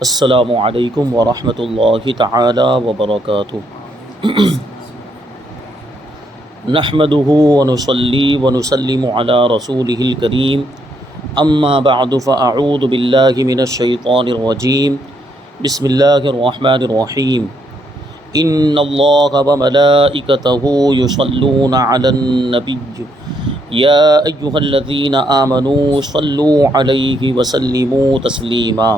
السلام علیکم ورحمۃ اللہ تعالی وبرکاتہ۔ نحمده ونصلی ونسلم علی رسولہ الکریم، اما بعد فاعوذ باللہ من الشیطان الرجیم، بسم اللہ الرحمن الرحیم۔ ان اللہ وملائکتہ یصلون علی النبی یا ایہا الذین آمنوا صلوا علیہ وسلموا تسلیما۔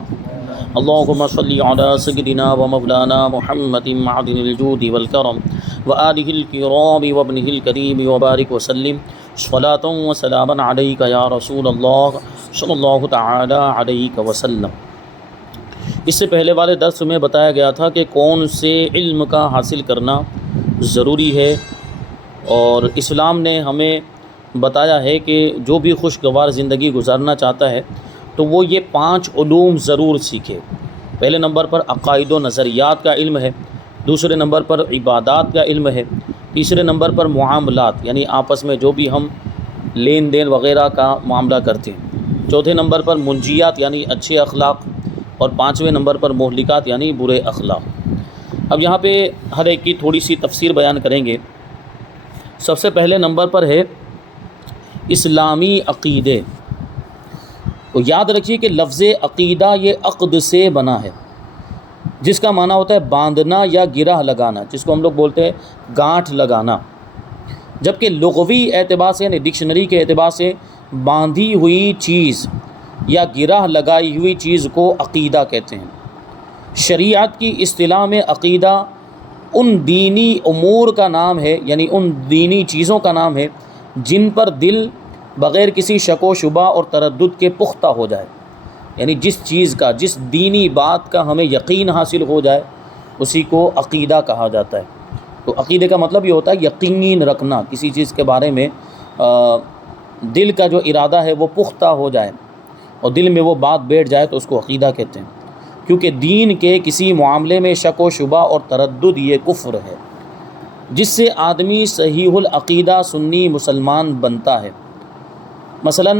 اللهم صل على سيدنا ومولانا محمد معدن الجود والكرم وآله الكرام وابنه الكريم وبارك وسلم صلاة وسلاما عليك يا رسول الله صلی اللہ تعالی علیہ وسلم۔ اس سے پہلے والے درس میں بتایا گیا تھا کہ کون سے علم کا حاصل کرنا ضروری ہے، اور اسلام نے ہمیں بتایا ہے کہ جو بھی خوشگوار زندگی گزارنا چاہتا ہے تو وہ یہ 5 علوم ضرور سیکھے۔ پہلے نمبر پر عقائد و نظریات کا علم ہے، دوسرے نمبر پر عبادات کا علم ہے، تیسرے نمبر پر معاملات یعنی آپس میں جو بھی ہم لین دین وغیرہ کا معاملہ کرتے ہیں، چوتھے نمبر پر منجیات یعنی اچھے اخلاق، اور 5ویں نمبر پر مہلکات یعنی برے اخلاق۔ اب یہاں پہ ہر ایک کی تھوڑی سی تفسیر بیان کریں گے۔ سب سے پہلے نمبر پر ہے اسلامی عقیدے۔ تو یاد رکھیے کہ لفظ عقیدہ یہ عقد سے بنا ہے، جس کا معنی ہوتا ہے باندھنا یا گرہ لگانا، جس کو ہم لوگ بولتے ہیں گانٹھ لگانا۔ جبکہ لغوی اعتبار سے یعنی ڈکشنری کے اعتبار سے باندھی ہوئی چیز یا گرہ لگائی ہوئی چیز کو عقیدہ کہتے ہیں۔ شریعت کی اصطلاح میں عقیدہ ان دینی امور کا نام ہے، یعنی ان دینی چیزوں کا نام ہے جن پر دل بغیر کسی شک و شبہ اور تردد کے پختہ ہو جائے، یعنی جس چیز کا، جس دینی بات کا ہمیں یقین حاصل ہو جائے اسی کو عقیدہ کہا جاتا ہے۔ تو عقیدے کا مطلب یہ ہوتا ہے یقین رکھنا، کسی چیز کے بارے میں دل کا جو ارادہ ہے وہ پختہ ہو جائے اور دل میں وہ بات بیٹھ جائے تو اس کو عقیدہ کہتے ہیں۔ کیونکہ دین کے کسی معاملے میں شک و شبہ اور تردد یہ کفر ہے، جس سے آدمی صحیح العقیدہ سنی مسلمان بنتا ہے۔ مثلا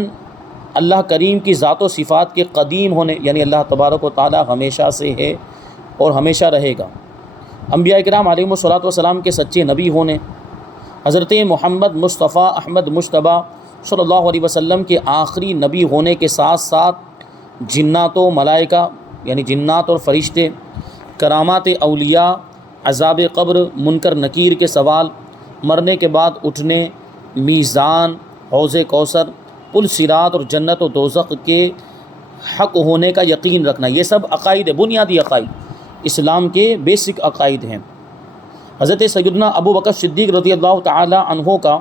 اللہ کریم کی ذات و صفات کے قدیم ہونے، یعنی اللہ تبارک و تعالی ہمیشہ سے ہے اور ہمیشہ رہے گا، انبیاء کرام علیہم الصلوۃ والسلام کے سچے نبی ہونے، حضرت محمد مصطفیٰ احمد مجتبیٰ صلی اللہ علیہ وسلم کے آخری نبی ہونے کے ساتھ ساتھ جنات و ملائکہ یعنی جنات اور فرشتے، کرامات اولیاء، عذاب قبر، منکر نکیر کے سوال، مرنے کے بعد اٹھنے، میزان، حوض کوثر، پل صراط اور جنت و دوزخ کے حق ہونے کا یقین رکھنا، یہ سب عقائد ہے، بنیادی عقائد، اسلام کے بیسک عقائد ہیں۔ حضرت سیدنا ابو بکر صدیق رضی اللہ تعالی عنہ کا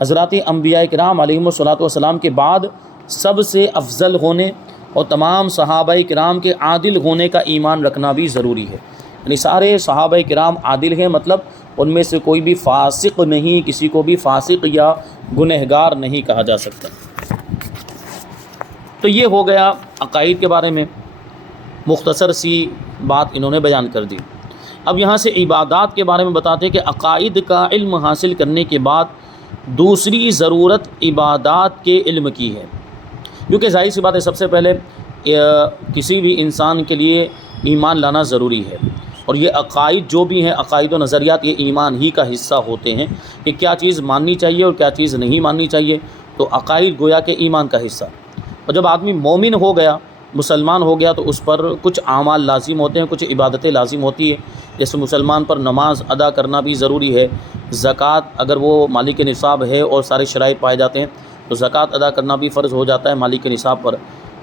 حضرات انبیاء کرام علیہم الصلوۃ والسلام کے بعد سب سے افضل ہونے اور تمام صحابہ کرام کے عادل ہونے کا ایمان رکھنا بھی ضروری ہے۔ یعنی سارے صحابہ کرام عادل ہیں، مطلب ان میں سے کوئی بھی فاسق نہیں، کسی کو بھی فاسق یا گنہگار نہیں کہا جا سکتا۔ تو یہ ہو گیا عقائد کے بارے میں، مختصر سی بات انہوں نے بیان کر دی۔ اب یہاں سے عبادات کے بارے میں بتاتے ہیں کہ عقائد کا علم حاصل کرنے کے بعد دوسری ضرورت عبادات کے علم کی ہے، کیونکہ ظاہر سی بات ہے سب سے پہلے کسی بھی انسان کے لیے ایمان لانا ضروری ہے، اور یہ عقائد جو بھی ہیں، عقائد و نظریات، یہ ایمان ہی کا حصہ ہوتے ہیں کہ کیا چیز ماننی چاہیے اور کیا چیز نہیں ماننی چاہیے۔ تو عقائد گویا کہ ایمان کا حصہ، اور جب آدمی مومن ہو گیا، مسلمان ہو گیا، تو اس پر کچھ اعمال لازم ہوتے ہیں، کچھ عبادتیں لازم ہوتی ہیں۔ جیسے مسلمان پر نماز ادا کرنا بھی ضروری ہے، زکوٰۃ اگر وہ مالک نصاب ہے اور سارے شرائط پائے جاتے ہیں تو زکوٰۃ ادا کرنا بھی فرض ہو جاتا ہے مالک نصاب پر۔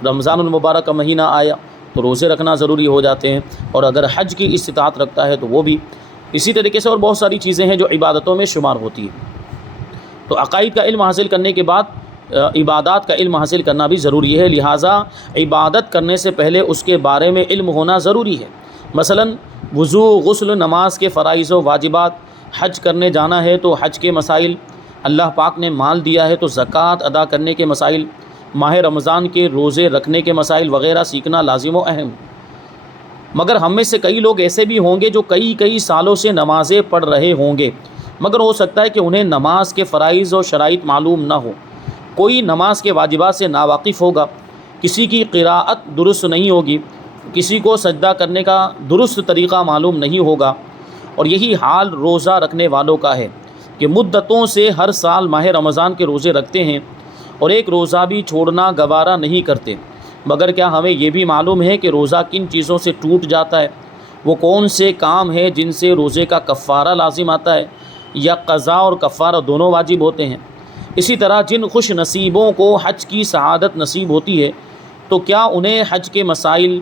رمضان المبارک کا مہینہ آیا تو روزے رکھنا ضروری ہو جاتے ہیں، اور اگر حج کی استطاعت رکھتا ہے تو وہ بھی اسی طریقے سے، اور بہت ساری چیزیں ہیں جو عبادتوں میں شمار ہوتی ہیں۔ تو عقائد کا علم حاصل کرنے کے بعد عبادات کا علم حاصل کرنا بھی ضروری ہے، لہٰذا عبادت کرنے سے پہلے اس کے بارے میں علم ہونا ضروری ہے۔ مثلا وضو، غسل، نماز کے فرائض و واجبات، حج کرنے جانا ہے تو حج کے مسائل، اللہ پاک نے مال دیا ہے تو زکوٰۃ ادا کرنے کے مسائل، ماہ رمضان کے روزے رکھنے کے مسائل وغیرہ سیکھنا لازم و اہم۔ مگر ہم میں سے کئی لوگ ایسے بھی ہوں گے جو کئی سالوں سے نمازیں پڑھ رہے ہوں گے، مگر ہو سکتا ہے کہ انہیں نماز کے فرائض و شرائط معلوم نہ ہو، کوئی نماز کے واجبات سے ناواقف ہوگا، کسی کی قراءت درست نہیں ہوگی، کسی کو سجدہ کرنے کا درست طریقہ معلوم نہیں ہوگا، اور یہی حال روزہ رکھنے والوں کا ہے کہ مدتوں سے ہر سال ماہ رمضان کے روزے رکھتے ہیں اور ایک روزہ بھی چھوڑنا گوارا نہیں کرتے، مگر کیا ہمیں یہ بھی معلوم ہے کہ روزہ کن چیزوں سے ٹوٹ جاتا ہے؟ وہ کون سے کام ہیں جن سے روزے کا کفارہ لازم آتا ہے، یا قضا اور کفارہ دونوں واجب ہوتے ہیں؟ اسی طرح جن خوش نصیبوں کو حج کی سعادت نصیب ہوتی ہے تو کیا انہیں حج کے مسائل،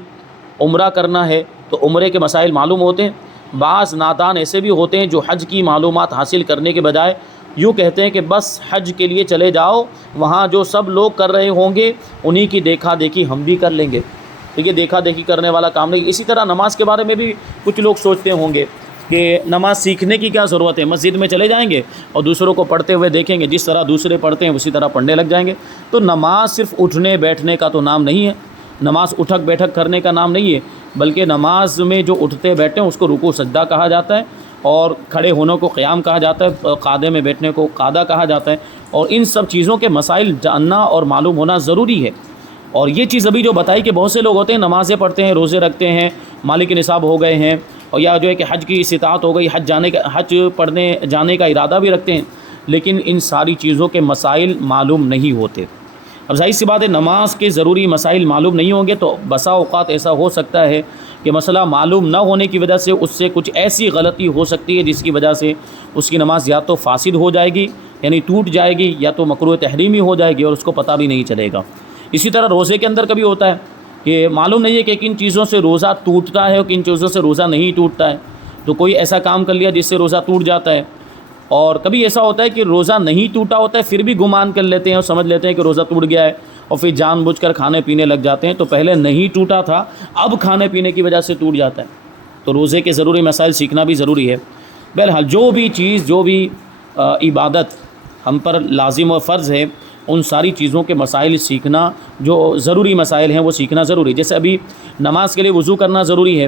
عمرہ کرنا ہے تو عمرے کے مسائل معلوم ہوتے ہیں؟ بعض نادان ایسے بھی ہوتے ہیں جو حج کی معلومات حاصل کرنے کے بجائے یوں کہتے ہیں کہ بس حج کے لیے چلے جاؤ، وہاں جو سب لوگ کر رہے ہوں گے انہی کی دیکھا دیکھی ہم بھی کر لیں گے۔ تو یہ دیکھا دیکھی کرنے والا کام نہیں۔ اسی طرح نماز کے بارے میں بھی کچھ لوگ سوچتے ہوں گے کہ نماز سیکھنے کی کیا ضرورت ہے، مسجد میں چلے جائیں گے اور دوسروں کو پڑھتے ہوئے دیکھیں گے، جس طرح دوسرے پڑھتے ہیں اسی طرح پڑھنے لگ جائیں گے۔ تو نماز صرف اٹھنے بیٹھنے کا تو نام نہیں ہے، نماز اٹھک بیٹھک کرنے کا نام نہیں ہے، بلکہ نماز میں جو اٹھتے بیٹھتے ہیں اس کو رکوع سجدہ کہا جاتا ہے، اور کھڑے ہونے کو قیام کہا جاتا ہے، قعدے میں بیٹھنے کو قعدہ کہا جاتا ہے، اور ان سب چیزوں کے مسائل جاننا اور معلوم ہونا ضروری ہے۔ اور یہ چیز ابھی جو بتائی کہ بہت سے لوگ ہوتے ہیں نمازیں پڑھتے ہیں، روزے رکھتے ہیں، مالک نصاب ہو گئے ہیں، اور یا جو ہے کہ حج کی استطاعت ہو گئی، حج پڑھنے جانے کا ارادہ بھی رکھتے ہیں، لیکن ان ساری چیزوں کے مسائل معلوم نہیں ہوتے۔ اب ظاہر سی بات ہے، نماز کے ضروری مسائل معلوم نہیں ہوں گے تو بسا اوقات ایسا ہو سکتا ہے کہ مسئلہ معلوم نہ ہونے کی وجہ سے اس سے کچھ ایسی غلطی ہو سکتی ہے جس کی وجہ سے اس کی نماز یا تو فاسد ہو جائے گی، یعنی ٹوٹ جائے گی، یا تو مکروہ تحریمی ہو جائے گی اور اس کو پتہ بھی نہیں چلے گا۔ اسی طرح روزے کے اندر کبھی ہوتا ہے کہ معلوم نہیں ہے کہ کن چیزوں سے روزہ ٹوٹتا ہے اور کن چیزوں سے روزہ نہیں ٹوٹتا ہے، تو کوئی ایسا کام کر لیا جس سے روزہ ٹوٹ جاتا ہے، اور کبھی ایسا ہوتا ہے کہ روزہ نہیں ٹوٹا ہوتا ہے پھر بھی گمان کر لیتے ہیں اور سمجھ لیتے ہیں کہ روزہ ٹوٹ گیا ہے، اور پھر جان بوجھ کر کھانے پینے لگ جاتے ہیں، تو پہلے نہیں ٹوٹا تھا اب کھانے پینے کی وجہ سے ٹوٹ جاتا ہے۔ تو روزے کے ضروری مسائل سیکھنا بھی ضروری ہے۔ بہرحال جو بھی چیز، جو بھی عبادت ہم پر لازم و فرض ہے، ان ساری چیزوں کے مسائل سیکھنا، جو ضروری مسائل ہیں وہ سیکھنا ضروری ہے۔ جیسے ابھی نماز کے لیے وضو کرنا ضروری ہے،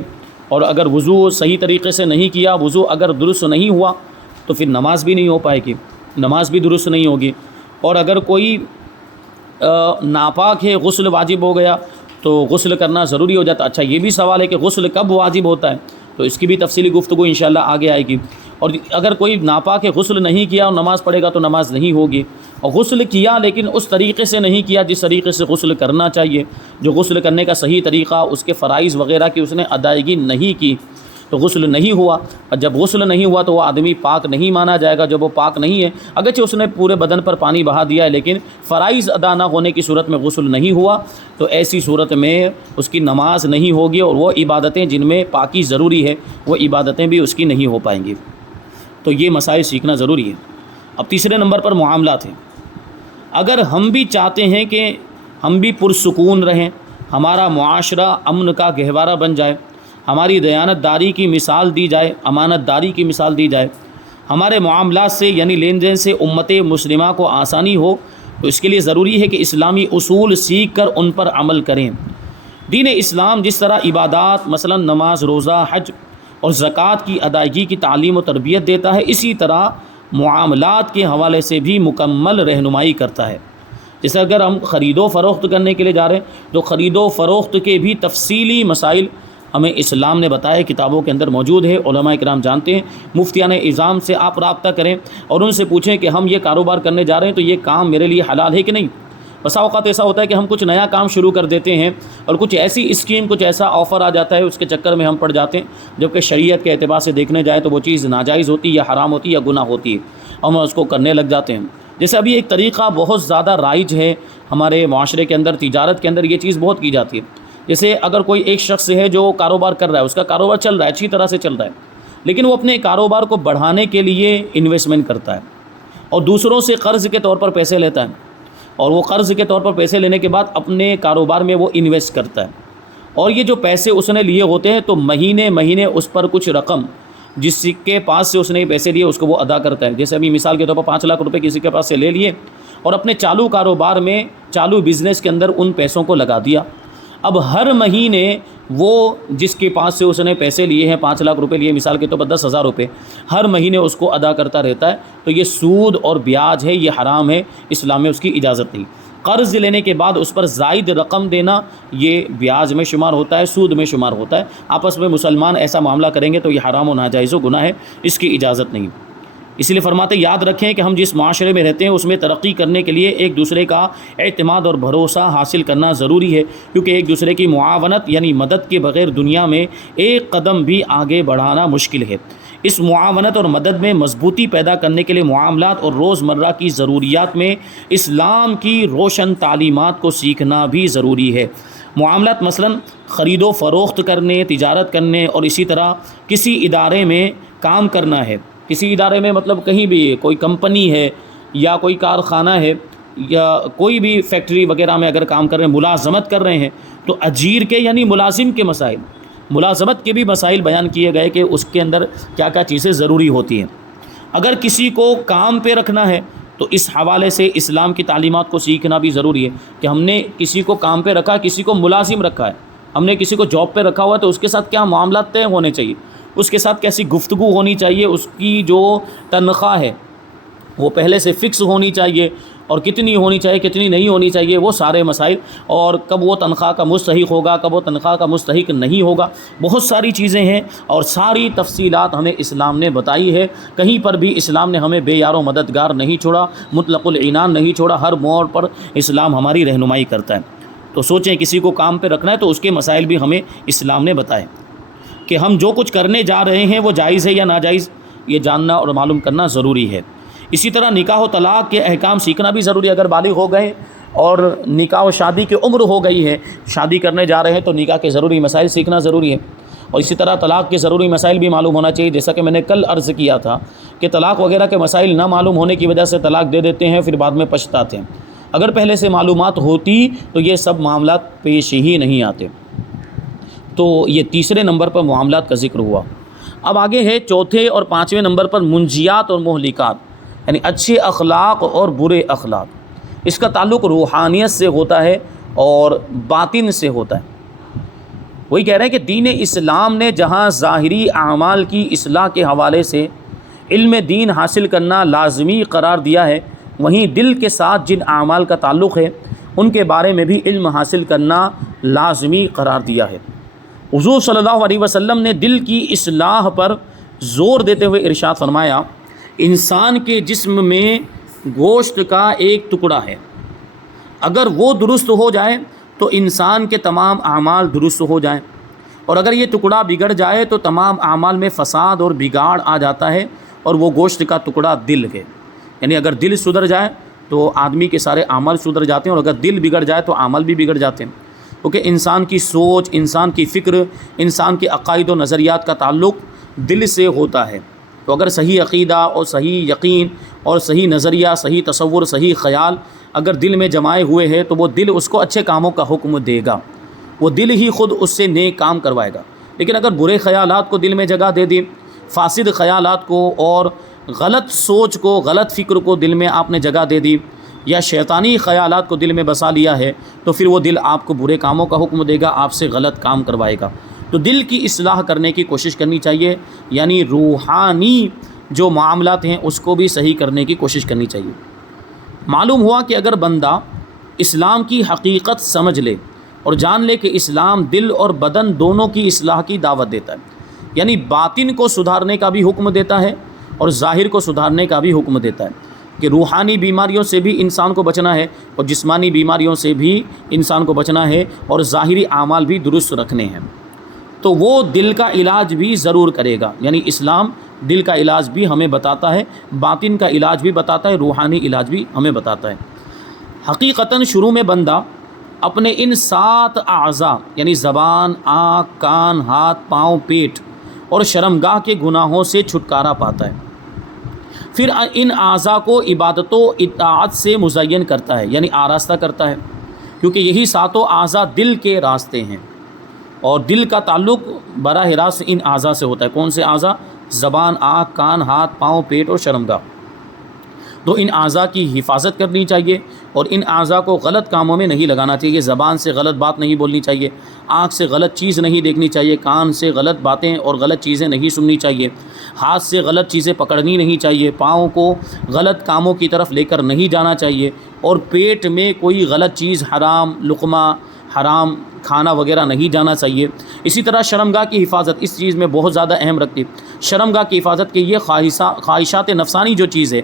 اور اگر وضو صحیح طریقے سے نہیں کیا، وضو اگر درست نہیں ہوا تو پھر نماز بھی نہیں ہو پائے گی، نماز بھی درست نہیں ہوگی۔ اور اگر کوئی ناپاک ہے، غسل واجب ہو گیا تو غسل کرنا ضروری ہو جاتا۔ اچھا یہ بھی سوال ہے کہ غسل کب واجب ہوتا ہے، تو اس کی بھی تفصیلی گفتگو انشاءاللہ آگے آئے گی۔ اور اگر کوئی ناپاک ہے، غسل نہیں کیا اور نماز پڑھے گا تو نماز نہیں ہوگی، اور غسل کیا لیکن اس طریقے سے نہیں کیا جس طریقے سے غسل کرنا چاہیے، جو غسل کرنے کا صحیح طریقہ، اس کے فرائض وغیرہ کی اس نے ادائیگی نہیں کی تو غسل نہیں ہوا، اور جب غسل نہیں ہوا تو وہ آدمی پاک نہیں مانا جائے گا۔ جب وہ پاک نہیں ہے، اگرچہ اس نے پورے بدن پر پانی بہا دیا ہے لیکن فرائض ادا نہ ہونے کی صورت میں غسل نہیں ہوا، تو ایسی صورت میں اس کی نماز نہیں ہوگی، اور وہ عبادتیں جن میں پاکی ضروری ہے وہ عبادتیں بھی اس کی نہیں ہو پائیں گی۔ تو یہ مسائل سیکھنا ضروری ہے۔ اب تیسرے نمبر پر معاملات ہیں۔ اگر ہم بھی چاہتے ہیں کہ ہم بھی پرسکون رہیں، ہمارا معاشرہ امن کا گہوارہ بن جائے، ہماری دیانت داری کی مثال دی جائے، امانت داری کی مثال دی جائے، ہمارے معاملات سے یعنی لین دین سے امت مسلمہ کو آسانی ہو، تو اس کے لیے ضروری ہے کہ اسلامی اصول سیکھ کر ان پر عمل کریں۔ دین اسلام جس طرح عبادات مثلا نماز، روزہ، حج اور زکوٰۃ کی ادائیگی کی تعلیم و تربیت دیتا ہے، اسی طرح معاملات کے حوالے سے بھی مکمل رہنمائی کرتا ہے۔ جیسے اگر ہم خرید و فروخت کرنے کے لیے جا رہے ہیں تو خرید و فروخت کے بھی تفصیلی مسائل ہمیں اسلام نے بتایا، کتابوں کے اندر موجود ہے، علماء کرام جانتے ہیں۔ مفتیان اعظام سے آپ رابطہ کریں اور ان سے پوچھیں کہ ہم یہ کاروبار کرنے جا رہے ہیں تو یہ کام میرے لیے حلال ہے کہ نہیں۔ بسا اوقات ایسا ہوتا ہے کہ ہم کچھ نیا کام شروع کر دیتے ہیں اور کچھ ایسی اسکیم، کچھ ایسا آفر آ جاتا ہے، اس کے چکر میں ہم پڑ جاتے ہیں، جبکہ شریعت کے اعتبار سے دیکھنے جائے تو وہ چیز ناجائز ہوتی ہے یا حرام ہوتی ہے یا گناہ ہوتی ہے، اور ہم اس کو کرنے لگ جاتے ہیں۔ جیسے ابھی ایک طریقہ بہت زیادہ رائج ہے ہمارے معاشرے کے اندر، تجارت کے اندر یہ چیز بہت کی جاتی ہے۔ جیسے اگر کوئی ایک شخص ہے جو کاروبار کر رہا ہے، اس کا کاروبار چل رہا ہے، اچھی طرح سے چل رہا ہے، لیکن وہ اپنے کاروبار کو بڑھانے کے لیے انویسٹمنٹ کرتا ہے اور دوسروں سے قرض کے طور پر پیسے لیتا ہے، اور وہ قرض کے طور پر پیسے لینے کے بعد اپنے کاروبار میں وہ انویسٹ کرتا ہے، اور یہ جو پیسے اس نے لیے ہوتے ہیں تو مہینے مہینے اس پر کچھ رقم جس کے پاس سے اس نے یہ پیسے لیے اس کو وہ ادا کرتا ہے۔ جیسے ابھی مثال کے طور پر 5 لاکھ روپے کسی کے پاس سے لے لیے اور اپنے چالو کاروبار میں، چالو بزنس کے اندر ان پیسوں کو لگا دیا۔ اب ہر مہینے وہ جس کے پاس سے اس نے پیسے لیے ہیں، 5 لاکھ روپے لیے مثال کے طور پر 10,000 روپے، ہر مہینے اس کو ادا کرتا رہتا ہے، تو یہ سود اور بیاج ہے، یہ حرام ہے، اسلام میں اس کی اجازت نہیں۔ قرض لینے کے بعد اس پر زائد رقم دینا یہ بیاج میں شمار ہوتا ہے، سود میں شمار ہوتا ہے۔ آپس میں مسلمان ایسا معاملہ کریں گے تو یہ حرام و ناجائز و گناہ ہے، اس کی اجازت نہیں۔ اس لیے فرماتے یاد رکھیں کہ ہم جس معاشرے میں رہتے ہیں اس میں ترقی کرنے کے لیے ایک دوسرے کا اعتماد اور بھروسہ حاصل کرنا ضروری ہے، کیونکہ ایک دوسرے کی معاونت یعنی مدد کے بغیر دنیا میں ایک قدم بھی آگے بڑھانا مشکل ہے۔ اس معاونت اور مدد میں مضبوطی پیدا کرنے کے لیے معاملات اور روزمرہ کی ضروریات میں اسلام کی روشن تعلیمات کو سیکھنا بھی ضروری ہے۔ معاملات مثلا خرید و فروخت کرنے، تجارت کرنے اور اسی طرح کسی ادارے میں کام کرنا ہے، کسی ادارے میں مطلب کہیں بھی کوئی کمپنی ہے یا کوئی کارخانہ ہے یا کوئی بھی فیکٹری وغیرہ میں اگر کام کر رہے ہیں، ملازمت کر رہے ہیں، تو اجیر کے یعنی ملازم کے مسائل، ملازمت کے بھی مسائل بیان کیے گئے کہ اس کے اندر کیا کیا چیزیں ضروری ہوتی ہیں۔ اگر کسی کو کام پہ رکھنا ہے تو اس حوالے سے اسلام کی تعلیمات کو سیکھنا بھی ضروری ہے کہ ہم نے کسی کو کام پہ رکھا، کسی کو ملازم رکھا ہے، ہم نے کسی کو جاب پہ رکھا ہوا ہے تو اس کے ساتھ کیا معاملات طے ہونے چاہیے، اس کے ساتھ کیسی گفتگو ہونی چاہیے، اس کی جو تنخواہ ہے وہ پہلے سے فکس ہونی چاہیے، اور کتنی ہونی چاہیے کتنی نہیں ہونی چاہیے، وہ سارے مسائل، اور کب وہ تنخواہ کا مستحق ہوگا، کب وہ تنخواہ کا مستحق نہیں ہوگا، بہت ساری چیزیں ہیں اور ساری تفصیلات ہمیں اسلام نے بتائی ہے۔ کہیں پر بھی اسلام نے ہمیں بے یار و مددگار نہیں چھوڑا، مطلق العنان نہیں چھوڑا، ہر موڑ پر اسلام ہماری رہنمائی کرتا ہے۔ تو سوچیں کسی کو کام پہ رکھنا ہے تو اس کے مسائل بھی ہمیں اسلام نے بتائے کہ ہم جو کچھ کرنے جا رہے ہیں وہ جائز ہے یا ناجائز، یہ جاننا اور معلوم کرنا ضروری ہے۔ اسی طرح نکاح و طلاق کے احکام سیکھنا بھی ضروری ہے۔ اگر بالغ ہو گئے اور نکاح و شادی کی عمر ہو گئی ہے، شادی کرنے جا رہے ہیں تو نکاح کے ضروری مسائل سیکھنا ضروری ہے، اور اسی طرح طلاق کے ضروری مسائل بھی معلوم ہونا چاہیے۔ جیسا کہ میں نے کل عرض کیا تھا کہ طلاق وغیرہ کے مسائل نہ معلوم ہونے کی وجہ سے طلاق دے دیتے ہیں، پھر بعد میں پچھتاتے ہیں۔ اگر پہلے سے معلومات ہوتی تو یہ سب معاملات پیش ہی نہیں آتے۔ تو یہ تیسرے نمبر پر معاملات کا ذکر ہوا۔ اب آگے ہے چوتھے اور پانچویں نمبر پر منجیات اور مہلکات، یعنی اچھے اخلاق اور برے اخلاق۔ اس کا تعلق روحانیت سے ہوتا ہے اور باطن سے ہوتا ہے۔ وہی کہہ رہے ہیں کہ دین اسلام نے جہاں ظاہری اعمال کی اصلاح کے حوالے سے علم دین حاصل کرنا لازمی قرار دیا ہے، وہیں دل کے ساتھ جن اعمال کا تعلق ہے ان کے بارے میں بھی علم حاصل کرنا لازمی قرار دیا ہے۔ حضور صلی اللہ علیہ وسلم نے دل کی اصلاح پر زور دیتے ہوئے ارشاد فرمایا، انسان کے جسم میں گوشت کا ایک ٹکڑا ہے، اگر وہ درست ہو جائے تو انسان کے تمام اعمال درست ہو جائیں، اور اگر یہ ٹکڑا بگڑ جائے تو تمام اعمال میں فساد اور بگاڑ آ جاتا ہے، اور وہ گوشت کا ٹکڑا دل ہے۔ یعنی اگر دل سدھر جائے تو آدمی کے سارے اعمال سدھر جاتے ہیں، اور اگر دل بگڑ جائے تو اعمال بھی بگڑ جاتے ہیں، کیونکہ انسان کی سوچ، انسان کی فکر، انسان کے عقائد و نظریات کا تعلق دل سے ہوتا ہے۔ تو اگر صحیح عقیدہ اور صحیح یقین اور صحیح نظریہ، صحیح تصور، صحیح خیال اگر دل میں جمائے ہوئے ہے تو وہ دل اس کو اچھے کاموں کا حکم دے گا، وہ دل ہی خود اس سے نیک کام کروائے گا۔ لیکن اگر برے خیالات کو دل میں جگہ دے دی، فاسد خیالات کو اور غلط سوچ کو، غلط فکر کو دل میں آپ نے جگہ دے دی، یا شیطانی خیالات کو دل میں بسا لیا ہے، تو پھر وہ دل آپ کو برے کاموں کا حکم دے گا، آپ سے غلط کام کروائے گا۔ تو دل کی اصلاح کرنے کی کوشش کرنی چاہیے، یعنی روحانی جو معاملات ہیں اس کو بھی صحیح کرنے کی کوشش کرنی چاہیے۔ معلوم ہوا کہ اگر بندہ اسلام کی حقیقت سمجھ لے اور جان لے کہ اسلام دل اور بدن دونوں کی اصلاح کی دعوت دیتا ہے، یعنی باطن کو سدھارنے کا بھی حکم دیتا ہے اور ظاہر کو سدھارنے کا بھی حکم دیتا ہے، کہ روحانی بیماریوں سے بھی انسان کو بچنا ہے اور جسمانی بیماریوں سے بھی انسان کو بچنا ہے، اور ظاہری اعمال بھی درست رکھنے ہیں، تو وہ دل کا علاج بھی ضرور کرے گا۔ یعنی اسلام دل کا علاج بھی ہمیں بتاتا ہے، باطن کا علاج بھی بتاتا ہے، روحانی علاج بھی ہمیں بتاتا ہے۔ حقیقتاً شروع میں بندہ اپنے ان 7 اعضاء یعنی زبان، آنکھ، کان، ہاتھ، پاؤں، پیٹ اور شرمگاہ کے گناہوں سے چھٹکارا پاتا ہے، پھر ان اعضاء کو عبادت و اطاعت سے مزین کرتا ہے، یعنی آراستہ کرتا ہے، کیونکہ یہی 7 اعضاء دل کے راستے ہیں، اور دل کا تعلق براہ راست ان اعضاء سے ہوتا ہے۔ کون سے اعضاء؟ زبان، آنکھ، کان، ہاتھ، پاؤں، پیٹ اور شرمگاہ۔ تو ان اعضاء کی حفاظت کرنی چاہیے اور ان اعضاء کو غلط کاموں میں نہیں لگانا چاہیے۔ زبان سے غلط بات نہیں بولنی چاہیے، آنکھ سے غلط چیز نہیں دیکھنی چاہیے، کان سے غلط باتیں اور غلط چیزیں نہیں سننی چاہیے، ہاتھ سے غلط چیزیں پکڑنی نہیں چاہیے، پاؤں کو غلط کاموں کی طرف لے کر نہیں جانا چاہیے، اور پیٹ میں کوئی غلط چیز، حرام لقمہ، حرام کھانا وغیرہ نہیں جانا چاہیے۔ اسی طرح شرمگاہ کی حفاظت اس چیز میں بہت زیادہ اہم رکھتی ہے۔ شرمگاہ کی حفاظت کے یہ خواہشات نفسانی جو چیز ہے،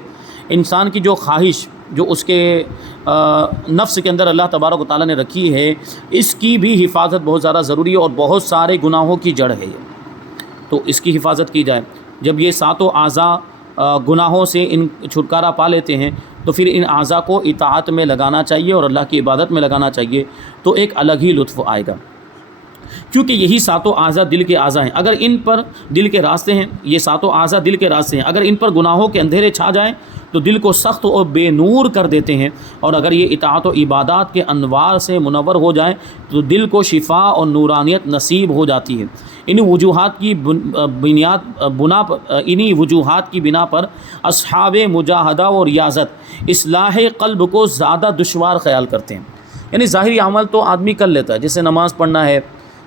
انسان کی جو خواہش جو اس کے نفس کے اندر اللہ تبارک و تعالیٰ نے رکھی ہے، اس کی بھی حفاظت بہت زیادہ ضروری ہے، اور بہت سارے گناہوں کی جڑ ہے یہ، تو اس کی حفاظت کی جائے۔ جب یہ ساتوں اعضاء گناہوں سے ان چھٹکارا پا لیتے ہیں تو پھر ان اعضاء کو اطاعت میں لگانا چاہیے اور اللہ کی عبادت میں لگانا چاہیے، تو ایک الگ ہی لطف آئے گا، کیونکہ یہی ساتوں اعضاء دل کے اعضاء ہیں۔ اگر ان پر دل کے راستے ہیں، یہ ساتوں اعضاء دل کے راستے ہیں، اگر ان پر گناہوں کے اندھیرے چھا جائیں تو دل کو سخت اور بے نور کر دیتے ہیں، اور اگر یہ اطاعت و عبادات کے انوار سے منور ہو جائیں تو دل کو شفا اور نورانیت نصیب ہو جاتی ہے۔ انہی وجوہات کی بنا پر اصحاب مجاہدہ و ریاضت اصلاح قلب کو زیادہ دشوار خیال کرتے ہیں۔ یعنی ظاہری عمل تو آدمی کر لیتا ہے، جیسے نماز پڑھنا ہے،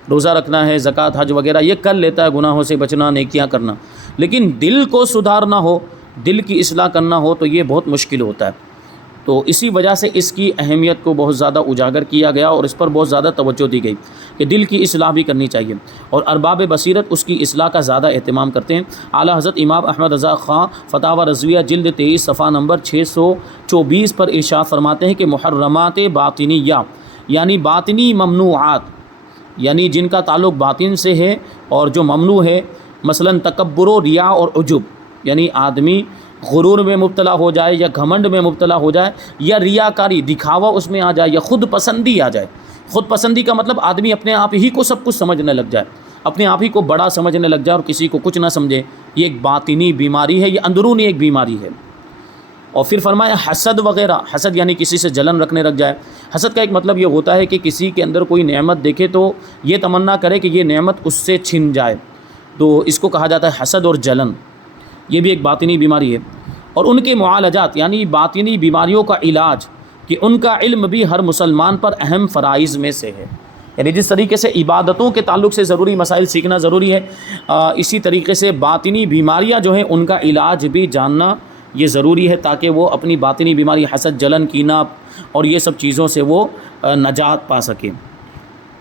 روزہ رکھنا ہے، زکوٰۃ حج وغیرہ یہ کر لیتا ہے، گناہوں سے بچنا، نیکیاں کرنا، لیکن دل کو سدھارنا ہو، دل کی اصلاح کرنا ہو تو یہ بہت مشکل ہوتا ہے۔ تو اسی وجہ سے اس کی اہمیت کو بہت زیادہ اجاگر کیا گیا اور اس پر بہت زیادہ توجہ دی گئی کہ دل کی اصلاح بھی کرنی چاہیے، اور ارباب بصیرت اس کی اصلاح کا زیادہ اہتمام کرتے ہیں۔ اعلیٰ حضرت امام احمد رضا خان فتاوی رضویہ جلد 23 صفحہ نمبر 624 پر ارشاد فرماتے ہیں کہ محرمات باطنیہ یعنی باطنی ممنوعات، یعنی جن کا تعلق باطن سے ہے اور جو ممنوع ہے، مثلا تکبر و ریا اور عجب، یعنی آدمی غرور میں مبتلا ہو جائے یا گھمنڈ میں مبتلا ہو جائے یا ریاکاری دکھاوا اس میں آ جائے یا خود پسندی آ جائے۔ خود پسندی کا مطلب آدمی اپنے آپ ہی کو سب کچھ سمجھنے لگ جائے، اپنے آپ ہی کو بڑا سمجھنے لگ جائے اور کسی کو کچھ نہ سمجھے، یہ ایک باطنی بیماری ہے، یہ اندرونی ایک بیماری ہے۔ اور پھر فرمایا حسد وغیرہ، حسد یعنی کسی سے جلن رکھنے لگ جائے۔ حسد کا ایک مطلب یہ ہوتا ہے کہ کسی کے اندر کوئی نعمت دیکھے تو یہ تمنا کرے کہ یہ نعمت اس سے چھن جائے، تو اس کو کہا جاتا ہے حسد اور جلن، یہ بھی ایک باطنی بیماری ہے۔ اور ان کے معالجات یعنی باطنی بیماریوں کا علاج، کہ ان کا علم بھی ہر مسلمان پر اہم فرائض میں سے ہے، یعنی جس طریقے سے عبادتوں کے تعلق سے ضروری مسائل سیکھنا ضروری ہے، اسی طریقے سے باطنی بیماریاں جو ہیں ان کا علاج بھی جاننا یہ ضروری ہے، تاکہ وہ اپنی باطنی بیماری حسد، جلن، کینہ اور یہ سب چیزوں سے وہ نجات پا سکے۔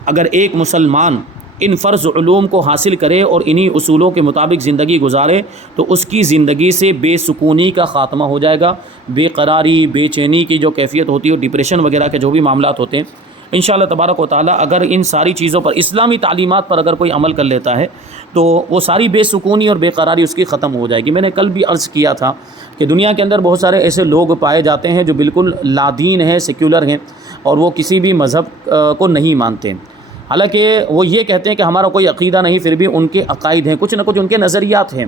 اگر ایک مسلمان ان فرض علوم کو حاصل کرے اور انہی اصولوں کے مطابق زندگی گزارے تو اس کی زندگی سے بے سکونی کا خاتمہ ہو جائے گا، بے قراری، بے چینی کی جو کیفیت ہوتی ہے اور ڈپریشن وغیرہ کے جو بھی معاملات ہوتے ہیں، انشاءاللہ تبارک و تعالیٰ اگر ان ساری چیزوں پر، اسلامی تعلیمات پر اگر کوئی عمل کر لیتا ہے تو وہ ساری بے سکونی اور بے قراری اس کی ختم ہو جائے گی۔ میں نے کل بھی عرض کیا تھا کہ دنیا کے اندر بہت سارے ایسے لوگ پائے جاتے ہیں جو بالکل لادین ہیں، سیکولر ہیں، اور وہ کسی بھی مذہب کو نہیں مانتے، حالانکہ وہ یہ کہتے ہیں کہ ہمارا کوئی عقیدہ نہیں، پھر بھی ان کے عقائد ہیں، کچھ نہ کچھ ان کے نظریات ہیں۔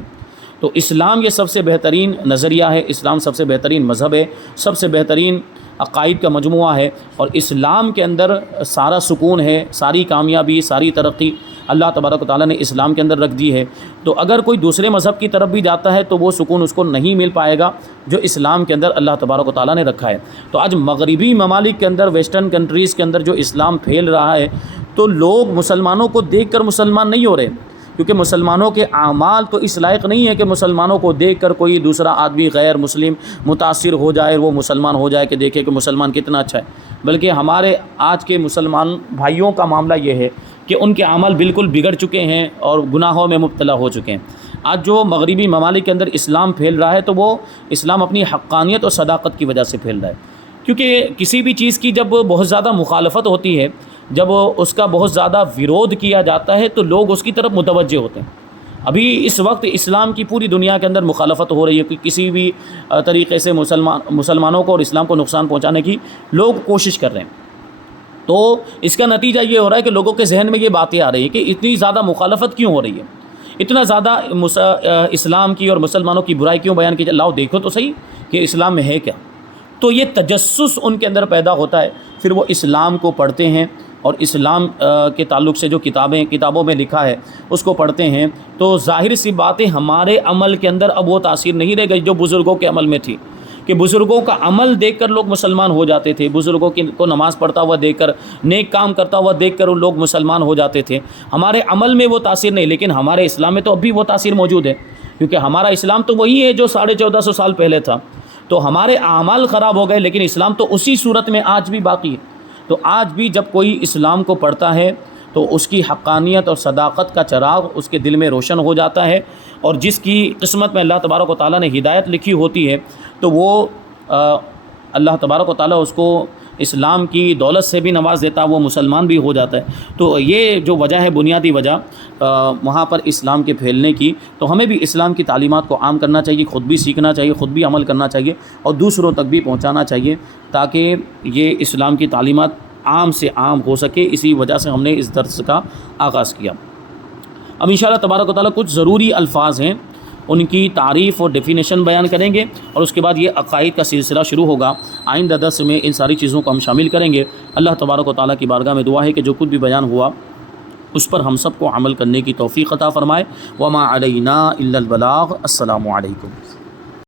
تو اسلام یہ سب سے بہترین نظریہ ہے، اسلام سب سے بہترین مذہب ہے، سب سے بہترین عقائد کا مجموعہ ہے، اور اسلام کے اندر سارا سکون ہے، ساری کامیابی، ساری ترقی اللہ تبارک و تعالیٰ نے اسلام کے اندر رکھ دی ہے۔ تو اگر کوئی دوسرے مذہب کی طرف بھی جاتا ہے تو وہ سکون اس کو نہیں مل پائے گا جو اسلام کے اندر اللہ تبارک و تعالیٰ نے رکھا ہے۔ تو آج مغربی ممالک کے اندر، ویسٹرن کنٹریز کے اندر جو اسلام پھیل رہا ہے، تو لوگ مسلمانوں کو دیکھ کر مسلمان نہیں ہو رہے، کیونکہ مسلمانوں کے اعمال تو اس لائق نہیں ہے کہ مسلمانوں کو دیکھ کر کوئی دوسرا آدمی غیر مسلم متاثر ہو جائے، وہ مسلمان ہو جائے کہ دیکھے کہ مسلمان کتنا اچھا ہے، بلکہ ہمارے آج کے مسلمان بھائیوں کا معاملہ یہ ہے کہ ان کے اعمال بالکل بگڑ چکے ہیں اور گناہوں میں مبتلا ہو چکے ہیں۔ آج جو مغربی ممالک کے اندر اسلام پھیل رہا ہے تو وہ اسلام اپنی حقانیت اور صداقت کی وجہ سے پھیل رہا ہے، کیونکہ کسی بھی چیز کی جب بہت زیادہ مخالفت ہوتی ہے، جب اس کا بہت زیادہ ویرودھ کیا جاتا ہے تو لوگ اس کی طرف متوجہ ہوتے ہیں۔ ابھی اس وقت اسلام کی پوری دنیا کے اندر مخالفت ہو رہی ہے کہ کسی بھی طریقے سے مسلمانوں کو اور اسلام کو نقصان پہنچانے کی لوگ کوشش کر رہے ہیں۔ تو اس کا نتیجہ یہ ہو رہا ہے کہ لوگوں کے ذہن میں یہ باتیں آ رہی ہیں کہ اتنی زیادہ مخالفت کیوں ہو رہی ہے، اتنا زیادہ اسلام کی اور مسلمانوں کی برائی کیوں بیان کی جائے، لاؤ دیکھو تو صحیح کہ اسلام میں ہے کیا۔ تو یہ تجسس ان کے اندر پیدا ہوتا ہے، پھر وہ اسلام کو پڑھتے ہیں اور اسلام کے تعلق سے جو کتابوں میں لکھا ہے اس کو پڑھتے ہیں، تو ظاہر سی باتیں ہمارے عمل کے اندر اب وہ تاثیر نہیں رہ گئی جو بزرگوں کے عمل میں تھی، کہ بزرگوں کا عمل دیکھ کر لوگ مسلمان ہو جاتے تھے، بزرگوں کو نماز پڑھتا ہوا دیکھ کر، نیک کام کرتا ہوا دیکھ کر ان لوگ مسلمان ہو جاتے تھے۔ ہمارے عمل میں وہ تاثیر نہیں، لیکن ہمارے اسلام میں تو اب بھی وہ تاثیر موجود ہے، کیونکہ ہمارا اسلام تو وہی ہے جو 1450 سال پہلے تھا۔ تو ہمارے اعمال خراب ہو گئے، لیکن اسلام تو اسی صورت میں آج بھی باقی ہے۔ تو آج بھی جب کوئی اسلام کو پڑھتا ہے تو اس کی حقانیت اور صداقت کا چراغ اس کے دل میں روشن ہو جاتا ہے، اور جس کی قسمت میں اللہ تبارک و تعالیٰ نے ہدایت لکھی ہوتی ہے تو وہ اللہ تبارک و تعالیٰ اس کو اسلام کی دولت سے بھی نواز دیتا ہے، وہ مسلمان بھی ہو جاتا ہے۔ تو یہ جو وجہ ہے، بنیادی وجہ وہاں پر اسلام کے پھیلنے کی، تو ہمیں بھی اسلام کی تعلیمات کو عام کرنا چاہیے، خود بھی سیکھنا چاہیے، خود بھی عمل کرنا چاہیے، اور دوسروں تک بھی پہنچانا چاہیے، تاکہ یہ اسلام کی تعلیمات عام سے عام ہو سکے۔ اسی وجہ سے ہم نے اس درس کا آغاز کیا۔ اب انشاءاللہ تبارک و تعالیٰ کچھ ضروری الفاظ ہیں، ان کی تعریف اور ڈیفینیشن بیان کریں گے، اور اس کے بعد یہ عقائد کا سلسلہ شروع ہوگا۔ آئندہ درس میں ان ساری چیزوں کو ہم شامل کریں گے۔ اللہ تبارک و تعالیٰ کی بارگاہ میں دعا ہے کہ جو کچھ بھی بیان ہوا اس پر ہم سب کو عمل کرنے کی توفیق عطا فرمائے۔ وما علینا الا البلاغ۔ السلام علیکم۔